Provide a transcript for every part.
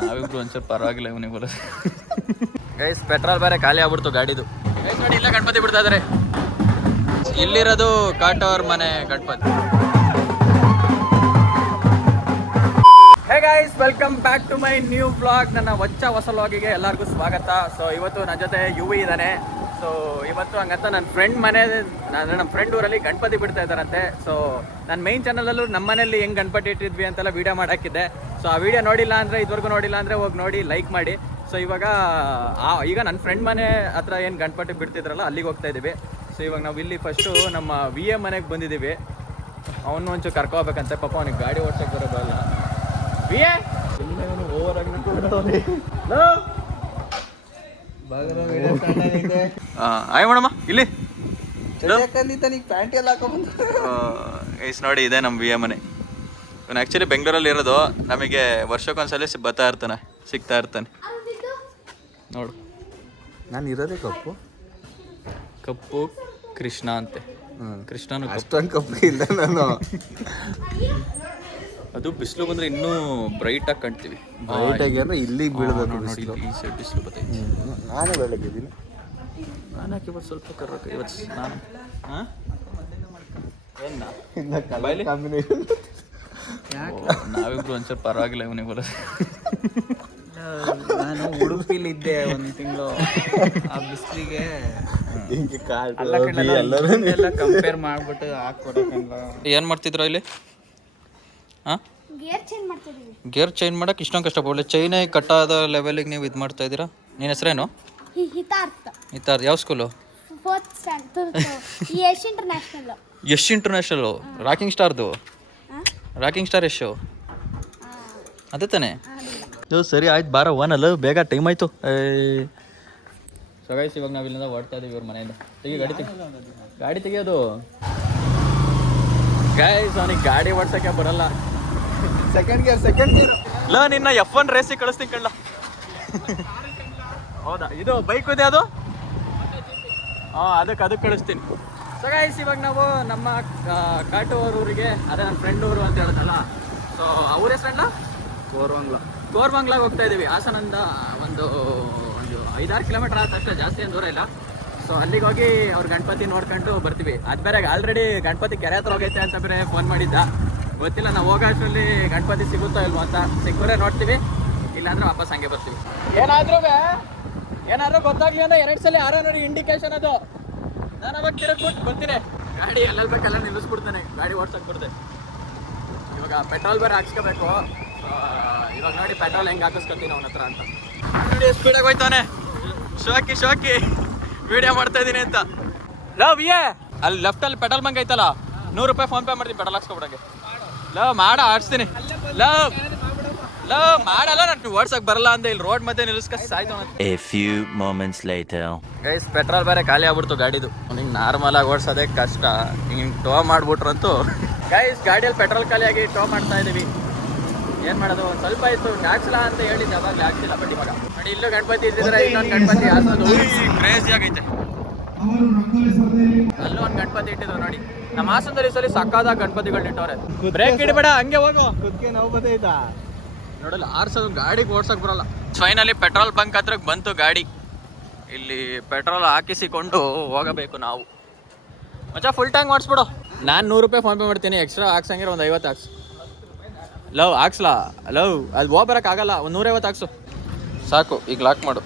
ನಾವಿಬ್ರು ಒಂದ್ಸಲ ಪರವಾಗಿಲ್ಲ ಇವನಿಗೆ ಬರೋದು. ಗೈಸ್ ಪೆಟ್ರೋಲ್ ಬೇರೆ ಖಾಲಿ ಆಗ್ಬಿಡ್ತು ಗಾಡಿದು. ಗೈಸ್ ನೋಡಿ ಇಲ್ಲ ಗಣಪತಿ ಬಿಡ್ತಾ ಇದಾರೆ. ಇಲ್ಲಿರೋದು ಕಾಟೋರ್ ಮನೆ Ganapati. Hey guys welcome back to my new vlog. ನನ್ನ ಹೊಸ ವ್ಲಾಗಿಗೆ ಎಲ್ಲರಿಗೂ ಸ್ವಾಗತ. ಸೊ ಇವತ್ತು ನನ್ನ ಜೊತೆ ಯುವಿ ಇದ್ದಾನೆ. ಸೊ ಇವತ್ತು ಹಂಗಂತ ನನ್ನ ಫ್ರೆಂಡ್ ನಮ್ಮ ಫ್ರೆಂಡ್ ಊರಲ್ಲಿ ಗಣಪತಿ ಬಿಡ್ತಾ ಇದ್ದಾರಂತೆ. ಸೊ ನನ್ನ ಮೈನ್ ಚಾನಲಲ್ಲೂ ನಮ್ಮ ಮನೇಲಿ ಹೆಂಗೆ ಗಣಪತಿ ಇಟ್ಟಿದ್ವಿ ಅಂತೆಲ್ಲ ವೀಡಿಯೋ ಮಾಡಾಕಿದ್ದೆ. ಸೊ ಆ ವಿಡಿಯೋ ನೋಡಿಲ್ಲ ಅಂದರೆ ಇದುವರೆಗೂ ನೋಡಿಲ್ಲ ಅಂದರೆ ಹೋಗಿ ನೋಡಿ ಲೈಕ್ ಮಾಡಿ. ಸೊ ಈಗ ನನ್ನ ಫ್ರೆಂಡ್ ಮನೆ ಹತ್ರ ಏನು ಗಣಪತಿ ಬಿಡ್ತಿದ್ರಲ್ಲ ಅಲ್ಲಿಗೆ ಹೋಗ್ತಾ ಇದ್ದೀವಿ. ಸೊ ಇವಾಗ ನಾವು ಇಲ್ಲಿ ಫಸ್ಟು ನಮ್ಮ VM ಮನೆಗೆ ಬಂದಿದ್ದೀವಿ. ಅವನು ಒಂಚೂರು ಕರ್ಕೋಬೇಕಂತೆ. ಪಾಪ ಅವನಿಗೆ ಗಾಡಿ ಓಡ್ಸೋಕೆ ಬರೋಲ್ಲ. ಓವರ್ ಆಗಿ ಆಯ್ ಮಾಡಮ್ಮ ಇಲ್ಲಿ ಪ್ಯಾಂಟ್ ಎಲ್ಲ ಐಸ್ ನೋಡಿ. ಇದೆ ನಮ್ಮ VM ಮನೆ. ಇವನು ಆ್ಯಕ್ಚುಲಿ ಬೆಂಗಳೂರಲ್ಲಿ ಇರೋದು. ನಮಗೆ ವರ್ಷಕ್ಕೊಂದ್ಸಲ ಬರ್ತಾ ಇರ್ತಾನೆ, ಸಿಗ್ತಾ ಇರ್ತಾನೆ. ನೋಡು ನಾನು ಇರೋದೇ ಕಪ್ಪು ಕೃಷ್ಣ ಅಂತೆ. ಕೃಷ್ಣನು ಅಷ್ಟೊಂದು ಕಪ್ಪು ಇಲ್ಲ ನಾನು. ಅದು ಬಿಸಿಲು ಬಂದ್ರೆ ಇನ್ನೂ ಬ್ರೈಟ್ ಆಗಿ ಕಾಣ್ತೀವಿ. ಬ್ರೈಟಾಗಿ ಅಂದರೆ ಇಲ್ಲಿಗೆ ಬೀಳಬೇಕು. ನೋಡಿ ಈ ಸೈಡ್ ಬಿಸಿಲು ಬರ್ತೈತಿ. ನಾನೇ ಬೆಳಗಿದ್ದೀನಿ. ನಾನು ಯಾಕೆ ಇವತ್ತು ಸ್ವಲ್ಪ ಕರ್ರಕ್ಕೆ ಇವತ್ತು ನಾನು ನಾವಿಬ್ರು ಒಂದ್ಸಲ ಪರವಾಗಿಲ್ಲ ಇವನಿಗೆ ಬರೋದು. ನಾನು ಉಡುಪಿಲಿ ಇದ್ದೆ ಒಂದು ತಿಂಗಳು. ಆ ಬಿಸಿಲಿಗೆ ಎಲ್ಲ ಕಂಪೇರ್ ಮಾಡ್ಬಿಟ್ಟು ಹಾಕೊಡಕಲ್ಲ. ಏನು ಮಾಡ್ತಿದ್ರು ಇಲ್ಲಿ? ಹಾಂ ಗೇರ್ ಚೇಂಜ್ ಮಾಡಕ್ಕೆ ಇಷ್ಟೊಂದು ಕಷ್ಟಪಡಲಿ. ಚೈನೇ ಕಟ್ಟಾದ ಲೆವೆಲಿಗೆ ನೀವು ಇದು ಮಾಡ್ತಾ ಇದ್ದೀರಾ. ನಿನ್ನ ಹೆಸರೇನು? ಹಿತಾರ್ಥ. ಯಾವ ಸ್ಕೂಲು? ಯಶ್ ಇಂಟರ್ನ್ಯಾಷನಲ್ಲು. ರಾಕಿಂಗ್ ಸ್ಟಾರ್ದು. ರಾಕಿಂಗ್ ಸ್ಟಾರ್ ಯಶ್ ಅದೇ ತಾನೆ. ಸರಿ ಆಯ್ತು ಬಾರ ಅಲ್ಲ ಬೇಗ ಟೈಮ್ ಆಯಿತು. ಸಗಾಯ್ಸ್ ಇವಾಗ ನಾವು ಇಲ್ಲಿಂದ ಹೊಡ್ತಾ ಇದ್ದೀವಿ ಇವ್ರ ಮನೆಯಿಂದ. ಗಾಡಿ ತೆಗಿಯೋದು. ಗಾಯ್ಸ್ ಅವನಿಗೆ ಗಾಡಿ ಓಡ್ಸೋಕ್ಕೆ ಬರಲ್ಲ. ಸೆಕೆಂಡ್ ಗೇರ್ ಇಲ್ಲ ನಿನ್ನ F1 ರೇಸಿಗೆ ಕಳಿಸ್ತೀನಿ ಕಳ್ಳ. ಹೌದಾ ಇದು ಬೈಕ್ ಇದೆ ಅದು? ಹಾಂ ಅದಕ್ಕೆ ಕಳಿಸ್ತೀನಿ. ಸೊ ಗೈಸ್ ಇವಾಗ ನಾವು ನಮ್ಮ ಕಾಟೂರ್ ಊರಿಗೆ, ಅದೇ ನನ್ನ ಫ್ರೆಂಡ್ ಊರು ಅಂತ ಹೇಳಿದ್ನಲ್ಲ. ಸೊ ಅವ್ರ ಹೆಸರಲ್ಲ ಕೋರ್ಮಂಗ್ಲಾಗ ಹೋಗ್ತಾ ಇದ್ದೀವಿ. ಹಾಸನಿಂದ ಒಂದು 5-6 ಕಿಲೋಮೀಟರ್ ಆದ ಅಷ್ಟೇ, ಜಾಸ್ತಿ ಏನು ದೂರ ಇಲ್ಲ. ಸೊ ಅಲ್ಲಿಗೆ ಹೋಗಿ ಅವ್ರ ಗಣಪತಿ ನೋಡ್ಕೊಂಡು ಬರ್ತೀವಿ. ಅದು ಬೇರೆ ಆಲ್ರೆಡಿ ಗಣಪತಿ ಕೆರೆ ಹತ್ರ ಹೋಗೈತೆ ಅಂತ ಬೇರೆ ಫೋನ್ ಮಾಡಿದ್ದ. ಗೊತ್ತಿಲ್ಲ ನಾವು ಹೋಗೋಷ್ಟರಲ್ಲಿ ಗಣಪತಿ ಸಿಗುತ್ತೋ ಇಲ್ವೋ ಅಂತ. ಸಿಕ್ಕರೆ ನೋಡ್ತೀವಿ, ಇಲ್ಲಾಂದ್ರೆ ವಾಪಸ್ ಹಂಗೆ ಬರ್ತೀವಿ. ಏನಾದರೂ ಗೊತ್ತಾಗ್ಲಿ ಅಂದ್ರೆ 2 ಸಲ ನೋಡಿ ಇಂಡಿಕೇಶನ್ ಅದು. ನಾನು ಅವಾಗ ತಿರುಗ್ಬಿಟ್ಟು ಬರ್ತೀನಿ. ಗಾಡಿ ಎಲ್ಲೆಲ್ಲಿ ಬೇಕೆಲ್ಲ ನಿಲ್ಲಿಸ್ಬಿಡ್ತಾನೆ, ಗಾಡಿ ಓಡ್ಸಕ್ಕೆ ಬಿಡ್ತೇನೆ. ಇವಾಗ ಪೆಟ್ರೋಲ್ ಬೇರೆ ಹಾಕ್ಸ್ಕೋಬೇಕು. ಇವಾಗ ನೋಡಿ ಪೆಟ್ರೋಲ್ ಹೆಂಗೆ ಹಾಕಿಸ್ಕೊತೀನಿ ಅವನ ಹತ್ರ ಅಂತ. ನೋಡಿ ಸ್ಪೀಡಾಗಿ ಹೋಯ್ತಾನೆ. ಶೋಕಿ ವಿಡಿಯೋ ಮಾಡ್ತಾ ಇದ್ದೀನಿ ಅಂತ. ಅಲ್ಲಿ ಲೆಫ್ಟಲ್ಲಿ ಪೆಟ್ರೋಲ್ ಬಂಕ್ ಐತಲ್ಲ, 100 ರೂಪಾಯಿ ಫೋನ್ ಪೇ ಮಾಡ್ತೀನಿ ಪೆಟ್ರೋಲ್ ಹಾಕ್ಸ್ಕೊಬಿಡಕ್ಕೆ. ಆಡಿಸ್ತೀನಿ. ಮಾಡಲ್ಲ, ನಾನು ಓಡ್ಸಕ್ ಬರಲ್ಲ ಅಂತ ಇಲ್ಲಿ ರೋಡ್ ಮಧ್ಯೆ ನಿಲ್ಲಿಸ್ಕ ಸಾಯ್ತು. A few moments later. Guys petrol ಬೇರೆ ಖಾಲಿ ಆಗ್ಬಿಡ್ತು ಗಾಡಿದು. ನಿಂಗೆ ನಾರ್ಮಲ್ ಆಗಿ ಓಡಿಸೋದೇ ಕಷ್ಟ. ಹಿಂಗೆ ಟೋ ಮಾಡ್ಬಿಟ್ರಂತೂ. ಗೈಸ್ ಗಾಡಿಯಲ್ಲಿ ಪೆಟ್ರೋಲ್ ಖಾಲಿಯಾಗಿ ಟೋ ಮಾಡ್ತಾ ಇದೀವಿ. ಏನ್ ಮಾಡೋದು, ಒಂದು ಸ್ವಲ್ಪ ಆಯ್ತು ಹಾಕ್ಸಲ್ಲ ಅಂತ ಹೇಳಿದ್ದೆ, ಅವಾಗಲೇ ಹಾಕ್ಸಿಲ್ಲ. ಬಟ್ ಇವಾಗ ನೋಡಿ ಇಲ್ಲೂ ಗಣಪತಿ ಇದ್ದಿದ್ರೆ ಇನ್ನೊಂದು ಗಣಪತಿ ಹಾಕೋದು ಕ್ರೇಜಿ ಆಗೈತೆ. ಅಲ್ಲೂ ಒಂದು ಗಣಪತಿ ಇಟ್ಟಿದ್ರು ನೋಡಿ. ನಮ್ಮ ಹಾಸನದಲ್ಲಿ ಸರಿ ಸಕ್ಕದಾಗಿ ಗಣಪತಿಗಳು ಇಟ್ಟವ್ರೆ. ಬ್ರೇಕ್ ಹಿಡಿಬೇಡ, ಹಂಗೆ ಹೋಗು. ಕುದ್ಕೆ ನೋವು ಬರ್ತೈತಾ ನೋಡಲ್ಲ, ಆರ್ಸೋದು ಗಾಡಿಗೆ ಓಡ್ಸಕ್ ಬರಲ್ಲ. ಫೈನಲಿ ಪೆಟ್ರೋಲ್ ಬಂಕ್ ಹತ್ರಕ್ಕೆ ಬಂತು ಗಾಡಿ. ಇಲ್ಲಿ ಪೆಟ್ರೋಲ್ ಹಾಕಿಸಿಕೊಂಡು ಹೋಗಬೇಕು ನಾವು. ಮಚ್ಚ ಫುಲ್ ಟ್ಯಾಂಕ್ ಮಾಡಿಸ್ಬಿಡು. ನಾನು 100 ರೂಪಾಯಿ ಫೋನ್ ಪೇ ಮಾಡ್ತೀನಿ. ಎಕ್ಸ್ಟ್ರಾ ಹಾಕ್ಸಂಗಿರೋ ಒಂದು 50 ಹಾಕ್ಸು. ಹಾಕ್ಸ್ಲಾ ಅದು ಹೋಗ್ಬರಕ್ಕಾಗಲ್ಲ. ಒಂದು 150 ಹಾಕ್ಸು ಸಾಕು. ಈಗ ಲಾಕ್ ಮಾಡು.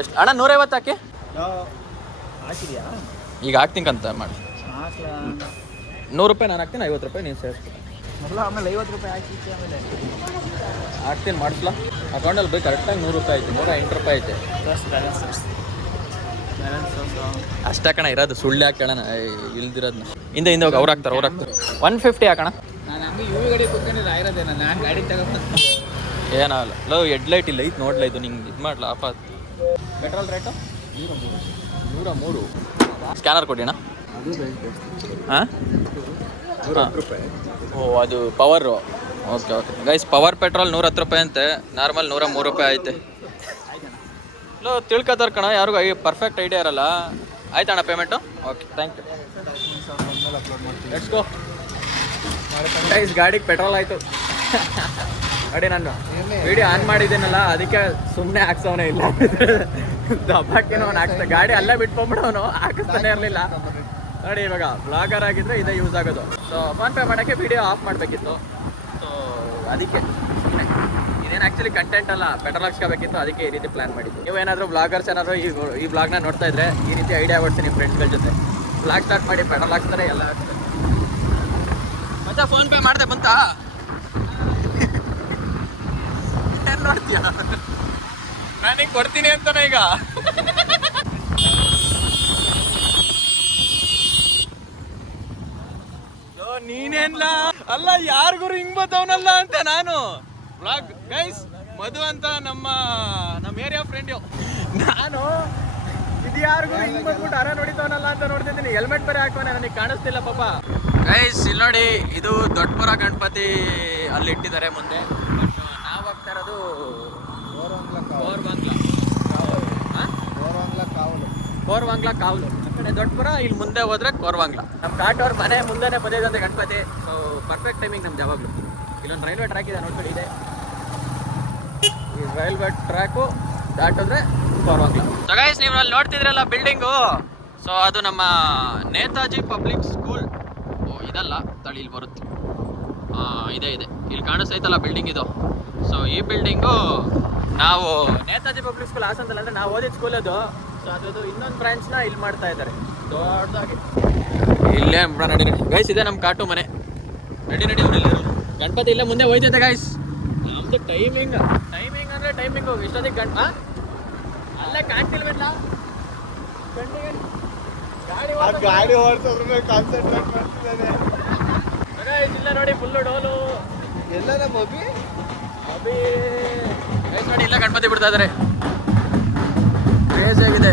ಎಷ್ಟು ಅಣ್ಣ? 150 ಹಾಕಿ. ಈಗ ಹಾಕ್ತಿಂಕಂತ ಮಾಡಿ. 100 ರೂಪಾಯಿ ನಾನು ಹಾಕ್ತೀನಿ, 50 ರೂಪಾಯಿ ನೀನು ಸೇರಿಸ್ತೀನಿ. ಆಮೇಲೆ 50 ರೂಪಾಯಿ ಹಾಕಿ ಆಮೇಲೆ ಹಾಕ್ತೀನಿ, ಮಾಡಿಸ್ಲಾ? ಅಕೌಂಟಲ್ಲಿ ಬೇಕು ಕರೆಕ್ಟಾಗಿ 100 ರೂಪಾಯಿ ಐತೆ, 108 ರೂಪಾಯಿ ಐತೆ ಅಷ್ಟೇ ಕಣ ಇರೋದು. ಸುಳ್ಳು ಹಾಕೋಣ ಇಲ್ದಿರೋದನ್ನ. ಹಿಂದೆ ಹೋಗಿ ಅವ್ರು ಹಾಕ್ತಾರೆ 150 ಹಾಕೋಣ. ನಾನು ಹಂಗೆ ಯುವಿ ಗಾಡಿ ಕುತ್ಕೊಂಡಿದ್ದು ಆಗಿರೋದೇ. ನಾನು ಗಾಡಿ ತಗೊಂಡು ಏನಾಗಲ್ಲ. ಹೆಡ್ಲೈಟ್ ಇಲ್ಲ ಐತೆ, ನೋಡ್ಲ ಇದು ನಿಂಗೆ ಇದು ಮಾಡ್ಲಾ ಆಫ್ ಆಯ್ತು. Petrol rate 103. ಸ್ಕ್ಯಾನರ್ ಕೊಡಿ ಅಣ್ಣ. ಹಾಂ ಓ ಅದು power. Okay guys, power petrol 110 ರೂಪಾಯಿ ಅಂತೆ. ನಾರ್ಮಲ್ 103 ರೂಪಾಯಿ ಐತೆ. ತಿಳ್ಕೊತಾರೆ ಕಣ, ಯಾರಿಗೂ ಪರ್ಫೆಕ್ಟ್ ಐಡಿಯಾ ಇರಲ್ಲ. ಆಯ್ತಣ್ಣ payment? Okay thank you. Let's go guys. ಗಾಡಿಗೆ ಪೆಟ್ರೋಲ್ ಆಯಿತು. ನೋಡಿ ನಾನು ವಿಡಿಯೋ ಆನ್ ಮಾಡಿದ್ದೇನಲ್ಲ ಅದಕ್ಕೆ ಸುಮ್ಮನೆ ಹಾಕ್ಸವನೇ ಇಲ್ಲ ದಬ್ಬಾಕಿನೋ ಅವ್ನು ಹಾಕ್ಸ್ತಾ ಗಾಡಿ ಅಲ್ಲೇ ಬಿಟ್ಕೊಂಡ್ಬಿಡೋನು ಹಾಕಿಸ್ತಾನೆ ಇರಲಿಲ್ಲ ನೋಡಿ. ಇವಾಗ ಬ್ಲಾಗರ್ ಆಗಿದ್ರೆ ಇದೇ ಯೂಸ್ ಆಗೋದು. ಸೊ ಫೋನ್ ಪೇ ಮಾಡೋಕ್ಕೆ ವಿಡಿಯೋ ಆಫ್ ಮಾಡಬೇಕಿತ್ತು. ಸೊ ಅದಕ್ಕೆ ಸುಮ್ಮನೆ ಇದೇನು ಆ್ಯಕ್ಚುಲಿ ಕಂಟೆಂಟ್ ಅಲ್ಲ, ಪೆಟ್ರೋಲ್ ಹಾಕ್ಸ್ಕೋಬೇಕಿತ್ತು, ಅದಕ್ಕೆ ಈ ರೀತಿ ಪ್ಲಾನ್ ಮಾಡಿದ್ದು. ನೀವೇನಾದರೂ ಬ್ಲಾಗರ್ಸ್ ಏನಾದರೂ ಈ ಬ್ಲಾಗ್ನ ನೋಡ್ತಾ ಇದ್ರೆ ಈ ರೀತಿ ಐಡಿಯಾ ಕೊಡ್ತೀನಿ ನಿಮ್ಮ ಫ್ರೆಂಡ್ಸ್ಗಳ ಜೊತೆ. ಬ್ಲಾಗ್ ಸ್ಟಾರ್ಟ್ ಮಾಡಿ ಪೆಟ್ರೋಲ್ ಹಾಕ್ಸ್ತಾರೆ ಎಲ್ಲ ಹಾಕ್ತಾರೆ. ಮತ್ತೆ ಫೋನ್ ಪೇ ಮಾಡಿದೆ ಬಂತಾ ನೋಡ್ತೀಯ ನಾನೀಗ ಕೊಡ್ತೀನಿ ಅಂತಾನೆ ಈಗ. ನೀನೇನ್ಲ ಅಲ್ಲ ಯಾರಿಗೂ ಹಿಂಗ್ ಬತ್ತವನಲ್ಲ ಅಂತ ನಾನು ಬ್ಲಾಗ್ ಗೈಸ್. ಮಧು ಅಂತ ನಮ್ಮ ಏರಿಯಾ ಫ್ರೆಂಡ್, ನಾನು ಇದು ಯಾರಿಗೂ ಹಿಂಗ್ ಬಂದ್ಬಿಟ್ಟು ಅರ ನೋಡಿತವನಲ್ಲ ಅಂತ ನೋಡ್ತಿದ್ದೀನಿ. ಹೆಲ್ಮೆಟ್ ಬೇರೆ ಹಾಕೋನೆ, ನನಗೆ ಕಾಣಿಸ್ತಿಲ್ಲ ಪಾಪ. ಗೈಸ್ ಇಲ್ಲಿ ನೋಡಿ, ಇದು ದೊಡ್ಡಪುರ ಗಣಪತಿ ಅಲ್ಲಿ ಇಟ್ಟಿದ್ದಾರೆ ಮುಂದೆ. ಬಟ್ ನಾವು ಹೋಗ್ತಾ ಇರೋದು ಕೋರ್ವಾಂಗ್ಲ ಕಾವಲು. ಆ ಕಡೆ ದೊಡ್ಡಪುರ, ಇಲ್ಲಿ ಮುಂದೆ ಹೋದ್ರೆ ಕೋರ್ವಾಂಗ್ಲ. ನಮ್ಮ ಕಾಟೋರ್ ಮನೆ ಮುಂದೆನೆ ಬಂದಿದೆ ಗಣಪತಿ. ಸೊ ಪರ್ಫೆಕ್ಟ್ ಟೈಮಿಂಗ್ ನಮ್ದು ಯಾವಾಗಲೂ. ಇಲ್ಲೊಂದು ರೈಲ್ವೆ ಟ್ರ್ಯಾಕ್ ಇದೆ ನೋಡ್ಕೊಳ್ಳಿ, ಇದೆ ಈ ರೈಲ್ವೆ ಟ್ರ್ಯಾಕು ದಾಟಿದ್ರೆ ಕೋರ್ವಾಂಗ್ಲ. ಸೊ ಗೈಸ್ ನೀವು ಅಲ್ಲಿ ನೋಡ್ತಿದ್ರಲ್ಲ ಬಿಲ್ಡಿಂಗು, ಸೊ ಅದು ನಮ್ಮ ನೇತಾಜಿ ಪಬ್ಲಿಕ್ ಸ್ಕೂಲ್. ಓ ಇದಲ್ಲ ತಳಿ, ಇಲ್ಲಿ ಬರುತ್ತೆ. ಇದೆ ಇಲ್ಲಿ ಕಾಣಿಸ್ತೈತಲ್ಲ ಬಿಲ್ಡಿಂಗ್ ಇದು. ಸೊ ಈ ಬಿಲ್ಡಿಂಗು ನಾವು ನೇತಾಜಿ ಪಬ್ಲಿಕ್ ಸ್ಕೂಲ್ ಹಾಸನದಲ್ಲಿ ಅಂದರೆ ನಾವು ಓದಿದ ಸ್ಕೂಲ್ ಅದು. ಸೊ ಅದ್ರದ್ದು ಇನ್ನೊಂದು ಬ್ರಾಂಚ್ನ ಇಲ್ಲಿ ಮಾಡ್ತಾ ಇದ್ದಾರೆ ದೊಡ್ಡದಾಗಿ. ಇಲ್ಲೇ ನಡಿ ಗೈಸ್, ಇದೆ ನಮ್ಮ ಕಾಟು ಮನೆ. ನಡಿ ಗಣಪತಿ ಇಲ್ಲೇ ಮುಂದೆ ಹೋಯ್ತೈತೆ ಗೈಸ್. ನಮ್ದು ಟೈಮಿಂಗ್ ಅಂದರೆ ಟೈಮಿಂಗು ಇಷ್ಟೊತ್ತಿಗೆ ಅಲ್ಲೇ ಕಾಣ್ತಿಲ್ವಲ್ಲ ಗಾಡಿ ಓಡಿಸೋದ್ರ ಕಾನ್ಸಂಟ್ರೇಟ್ ಮಾಡ್ತಿದ್ದಾನೆ. ಇಲ್ಲ ನೋಡಿ ಫುಲ್ಲು ಡೋಲು ಎಲ್ಲ ನಮ್ಮ ಅಭಿ ಗೈಸ್ ನೋಡಿ, ಇಲ್ಲ ಗಣಪತಿ ಬಿಡ್ತಾ ಇದ್ದಾರೆ. ಕ್ರೇಜ್ ಆಗಿದೆ.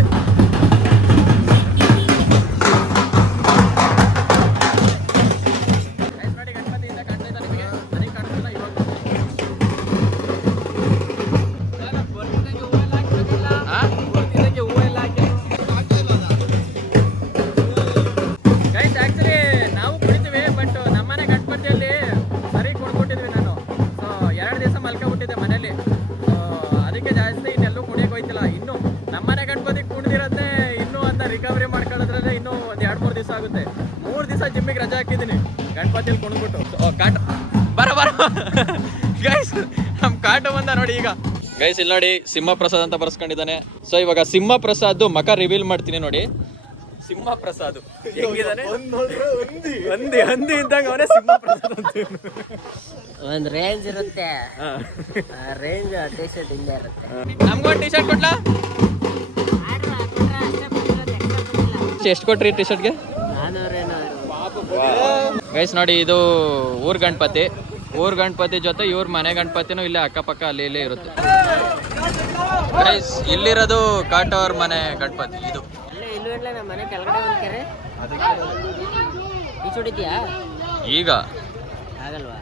ನೋಡಿ ಗಣಪತಿಯಿಂದ ಕಾಣ್ತಾ ಇದ್ದ ನಿಮಗೆ, ನನಗೆ ಕಾಣಿಸ್ತಿಲ್ಲ ಇವಾಗ. ಹೂವೆಲ್ಲ ಹಾಕಿ ಗೈಸ್ ಆ್ಯಕ್ಚುಲಿ ನಾವು ಕುಡಿತೀವಿ, ಬಟ್ ನಮ್ಮನೆ ಗಣಪತಿಯಲ್ಲಿ ಸರಿ ಕೊಡ್ಬಿಟ್ಟಿದ್ವಿ ನಾನು. ಸೊ 2 ದಿವಸ ಮಲ್ಕೊಬಿಟ್ಟಿದ್ದೆ ಮನೇಲಿ. ಸೊ ಅದಕ್ಕೆ ಜಾಸ್ತಿ ಇನ್ನೆಲ್ಲೂ ಕುಡಿಯೋಕೆ ಹೋಯ್ತಿಲ್ಲ. ಇನ್ನು ನಮ್ಮನೆ ಗಣಪತಿ ಕುಡಿದಿರೋದೇ ಇನ್ನೂ ಅದನ್ನ ರಿಕವರಿ ಮಾಡ್ಕೊಳ್ಳೋದ್ರಲ್ಲಿ ಇನ್ನೂ ಒಂದು 2-3 ದಿವಸ ಆಗುತ್ತೆ. 3 ದಿವಸ ಜಿಮ್ಮಿಗೆ ರಜೆ ಹಾಕಿದ್ದೀನಿ ಗಣಪತಿಯಲ್ಲಿ ಕುಣ್ಬಿಟ್ಟು. ಕಾಟ ಬರ ಗೈಸ್, ನಮ್ಮ ಕಾಟ ಬಂದ ನೋಡಿ ಈಗ. ಗೈಸ್ ಇಲ್ಲಿ ನೋಡಿ, ಸಿಂಹ ಪ್ರಸಾದ್ ಅಂತ ಬರ್ಸ್ಕೊಂಡಿದ್ದಾನೆ. ಸೊ ಇವಾಗ ಸಿಂಹ ಪ್ರಸಾದ್ ಮಕ ರಿವೀಲ್ ಮಾಡ್ತೀನಿ ನೋಡಿ. ಸಿಂಹ ಪ್ರಸಾದ್ ಹೆಂಗಿದಾನೆ, ಹಂದಿ ಇದ್ದಂಗ ಅವನೇ ಸಿಂಹ ಪ್ರಸಾದ್ ಅಂತ. ಒಂದ್ ರೇಂಜ್ ಇರುತ್ತೆ, ರೇಂಜ್ ಟಿ ಶರ್ಟ್ ಹಿಂದೆ ಇರುತ್ತೆ. ನಮ್ಗೊಂದು ಟಿ ಶರ್ಟ್ ಕೊಡ್ಲಾ? ಎಷ್ಟು ಕೊಟ್ರಿ ಟಿ ಶರ್ಟ್ಗೆ? ಗೈಸ್ ನೋಡಿ, ಇದು ಊರ್ ಗಣಪತಿ ಜೊತೆ ಇವ್ರ ಮನೆ ಗಣಪತಿನೂ ಇಲ್ಲೇ ಅಕ್ಕಪಕ್ಕ ಅಲ್ಲಿ ಇಲ್ಲೇ ಇರುತ್ತೆ. ಗೈಸ್ ಇಲ್ಲಿರೋದು ಕಾಟೋರ್ ಮನೆ ಗಣಪತಿ ಇದು. ನಮ್ಮ ಮನೆ ಕೆಳಗಡೆ ಒಂದು ಕೆರೆ ಈಚ್ ಹೊಡಿತೀಯಾ ಈಗ ಆಗಲ್ವಾ?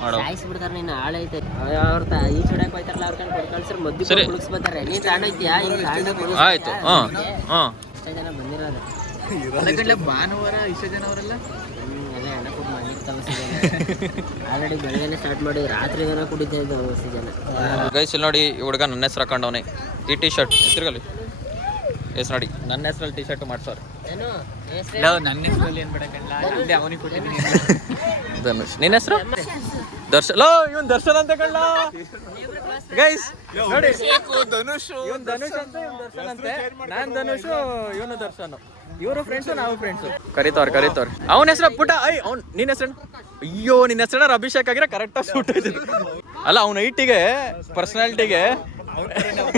ನೋಡು ಸಾಯಿಸ್ಬಿಡ್ತಾರೆ ನಿನ್ನ ಆಳೈತೆ. ಅವ್ರ ಈಚ್ ಹೊಡ್ಯಾಕ್ ಹೋಯ್ತಾರಲ್ಲ, ಅವ್ರ ಕಳ್ಸಿ ಕಳ್ಸ್ರ ಮದ್ದು ಕುಡಿಸ್ಬತ್ತಾರೆ. ನೀನ್ ತಾಂಡೋಯ್ತೀಯಾ? ಹಿಂಗ್ ಆಯ್ತು. ಇಷ್ಟ ಜನ ಬಂದಿರೋದು ಭಾನುವಾರ ಇಷ್ಟ ಜನ ಅವರೆಲ್ಲ ಎಲ್ಲ ಎಣ್ಣೆ ಕೊಟ್ಟು ಮನೆಗೆ ತಗೋಸಿದ್ದಾನೆ. ಆಲ್ರೆಡಿ ಬೆಳಗ್ಗೆ ಸ್ಟಾರ್ಟ್ ಮಾಡಿ ರಾತ್ರಿ ಜನ ಕುಡಿತಾ ಇದ್ದ ಔಷಧಿ ಜನ. ಗೈಸ್ ಇಲ್ಲಿ ನೋಡಿ, ಈ ಹುಡುಗ ನನ್ನ ಹೆಸರು ಹಾಕೊಂಡವನೆ. ಈ ಟಿ ಶರ್ಟ್ ತಿರ್ಗಲಿ ಎಸ್ ನೋಡಿ, ನನ್ನ ಹೆಸರಲ್ಲಿ ಟಿ ಶರ್ಟ್ ಮಾಡ್ಸೋರು. ನನ್ನ ಹೆಸರಲ್ಲಿ ಏನ್ ಬೇಡಕಲ್ಲ, ಅವನಿಗೆ ಕೊಟ್ಟಿದ್ದೀನಿ. ಧನುಷ್. ನಿನ್ನ ಹೆಸರು? ದರ್ಶನ್. ಇವನ್ ದರ್ಶನ್ ಅಂತ ಕಳ್ಳ ಗೈಸ್ ನೋಡಿ. ಧನುಷ್ ಇವನ್ ಧನುಷ್ ಅಂತ, ಇವನ್ ದರ್ಶನ್ ಅಂತೆ. ನಾನ್ ಧನುಷ್, ಇವನು ದರ್ಶನ್. ಇವರು ಫ್ರೆಂಡ್ಸು, ನಾವು ಫ್ರೆಂಡ್ಸು. ಕರಿತವ್ರ ಅವನ ಹೆಸರು ಪುಟ. ಅವ್ನು ನಿನ್ನ ಹೆಸರು? ಅಯ್ಯೋ, ನಿನ್ನ ಹೆಸರು ಅಭಿಷೇಕ್ ಆಗಿರೋ ಕರೆಕ್ಟಾಗಿ ಸೂಟ್ ಆಯ್ತು. ಅಲ್ಲ ಅವ್ನ ಹೈಟಿಗೆ, ಪರ್ಸನಾಲಿಟಿಗೆ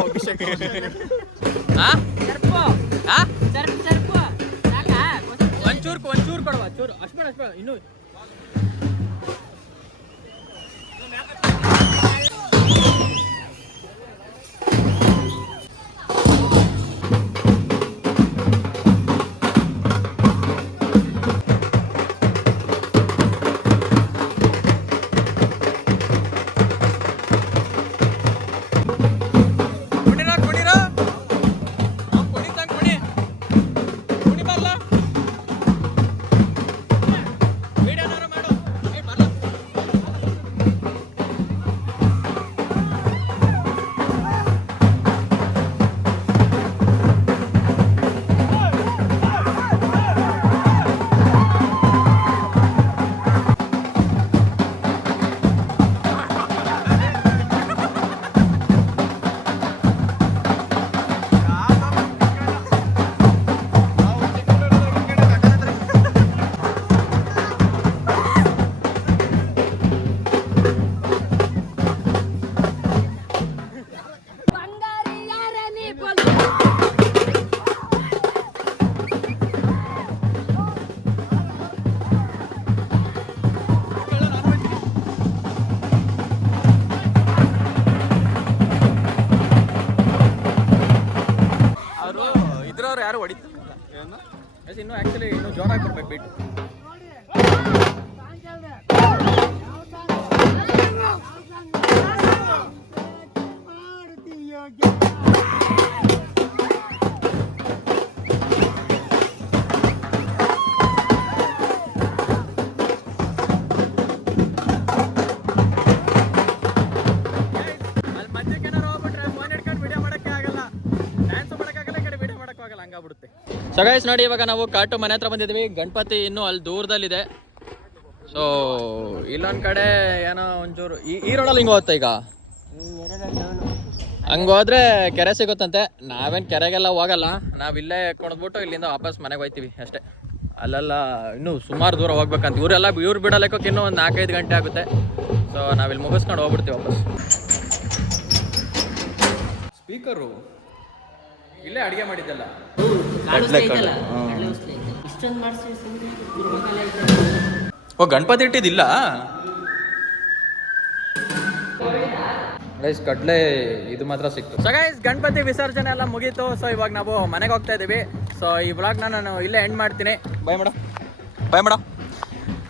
ಅಭಿಷೇಕ್. ಒಂಚೂರು ಕೊಡುವ, ಅಷ್ಟು ಬೇಡ ಇನ್ನು. ಯಾರು ಹೊಡಿತಿಲ್ಲ ಇನ್ನು ಆ್ಯಕ್ಚುಲಿ ಇನ್ನೂ ಜೋರಾಗಿ ಬರ್ಬೇಕು ಬಿಟ್ಟು. ಸೊ ಗೈಸ್ ನೋಡಿ, ಇವಾಗ ನಾವು ಕಾಟು ಮನೆ ಹತ್ರ ಬಂದಿದ್ವಿ. ಗಣಪತಿ ಇನ್ನೂ ಅಲ್ಲಿ ದೂರದಲ್ಲಿದೆ. ಸೊ ಇಲ್ಲೊಂದ್ ಕಡೆ ಏನೋ ಒಂಚೂರು ಈ ರೋಡಲ್ಲಿ ಹಿಂಗೆ ಹೋಗುತ್ತೆ. ಈಗ ಹಂಗೆ ಹೋದ್ರೆ ಕೆರೆ ಸಿಗುತ್ತಂತೆ. ನಾವೇನು ಕೆರೆಗೆಲ್ಲ ಹೋಗಲ್ಲ, ನಾವಿಲ್ಲೇ ಕೊಡ್ಬಿಟ್ಟು ಇಲ್ಲಿಂದ ವಾಪಸ್ ಮನೆಗೆ ಹೋಗ್ತೀವಿ ಅಷ್ಟೇ. ಅಲ್ಲೆಲ್ಲ ಇನ್ನೂ ಸುಮಾರು ದೂರ ಹೋಗ್ಬೇಕಂತ. ಇವ್ರು ಬಿಡೋಲೆಕ್ಕೋಕೆ ಇನ್ನೂ ಒಂದು 4-5 ಗಂಟೆ ಆಗುತ್ತೆ. ಸೊ ನಾವಿಲ್ಲಿ ಮುಗಿಸ್ಕೊಂಡು ಹೋಗ್ಬಿಡ್ತೀವಿ ವಾಪಸ್. ಸ್ಪೀಕರು ಇಲ್ಲೇ ಅಡುಗೆ ಮಾಡಿದ್ದೆಲ್ಲ. ಓ ಗಣಪತಿ ಇಟ್ಟಿದ್ದಿಲ್ಲ ಗೈಸ್, ಕಡ್ಲೆ ಇದು ಮಾತ್ರ ಸಿಕ್ತು. ಸೊ ಗೈಸ್, ಗಣಪತಿ ವಿಸರ್ಜನೆ ಎಲ್ಲ ಮುಗೀತು. ಸೊ ಇವಾಗ ನಾವು ಮನೆಗೆ ಹೋಗ್ತಾ ಇದ್ದೀವಿ. ಸೊ ಈ ವ್ಲಾಗ್ನ ನಾನು ಇಲ್ಲೇ ಎಂಡ್ ಮಾಡ್ತೀನಿ. Bye madam.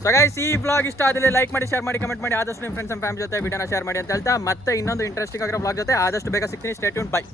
ಸೊ ಗೈಸ್, ಈ ವ್ಲಾಗ್ ಇಷ್ಟ ಆದಲ್ಲಿ ಲೈಕ್ ಮಾಡಿ, ಶೇರ್ ಮಾಡಿ, ಕಮೆಂಟ್ ಮಾಡಿ. ಆದಷ್ಟು ನಿಮ್ಮ ಫ್ರೆಂಡ್ಸ್ ಅಂಡ್ ಫ್ಯಾಮಿಲಿ ಜೊತೆ ವಿಡಿಯೋನ ಶೇರ್ ಮಾಡಿ ಅಂತ ಹೇಳ್ತಾ ಮತ್ತೆ ಇನ್ನೊಂದು ಇಂಟ್ರೆಸ್ಟಿಂಗ್ ಆಗಿರೋ ವ್ಲಾಗ್ ಜೊತೆ ಆದಷ್ಟು ಬೇಗ ಸಿಗ್ತೀನಿ. Stay tune. ಬೈ.